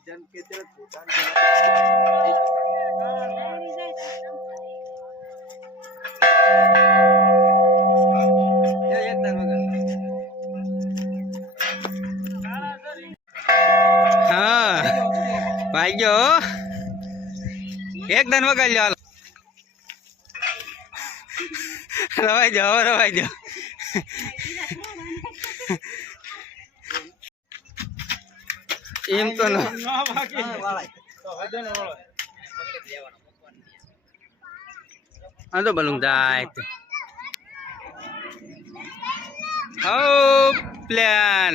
જન કે તે હા ભાઈ ગયો. હો. વગાડ લ્યો રવાઈ જાઓ રવાઈ જાઓ. એમ તો ન આ તો બલુંગ જાય. ઓ પ્લાન.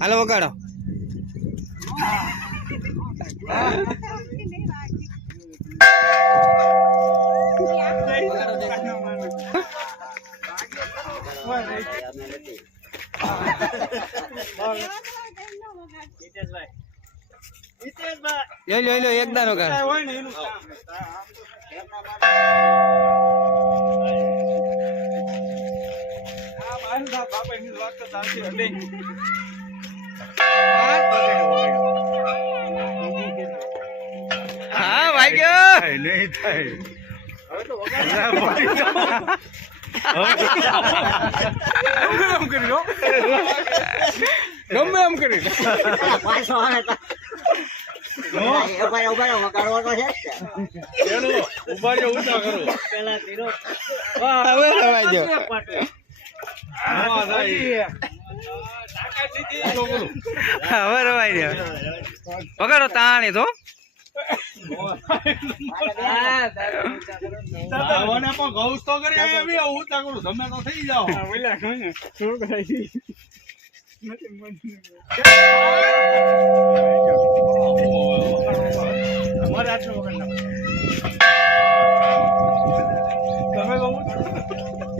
હાલો વગાડો. લ્યો લ્યો એક દારો વગાડો. હા? વાગ્યો. નહીં થાય ગમે એમ કરી હવે રવાઈ જાઓ હવે રવાઈ જાઓ વગાડો તાણી તો ગૌસ તો કરી એવી હું તા કરું તમે તો થઈ જાઓ અમારે આટલો વગર ના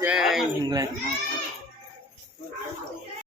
જય હિંગલાજમાં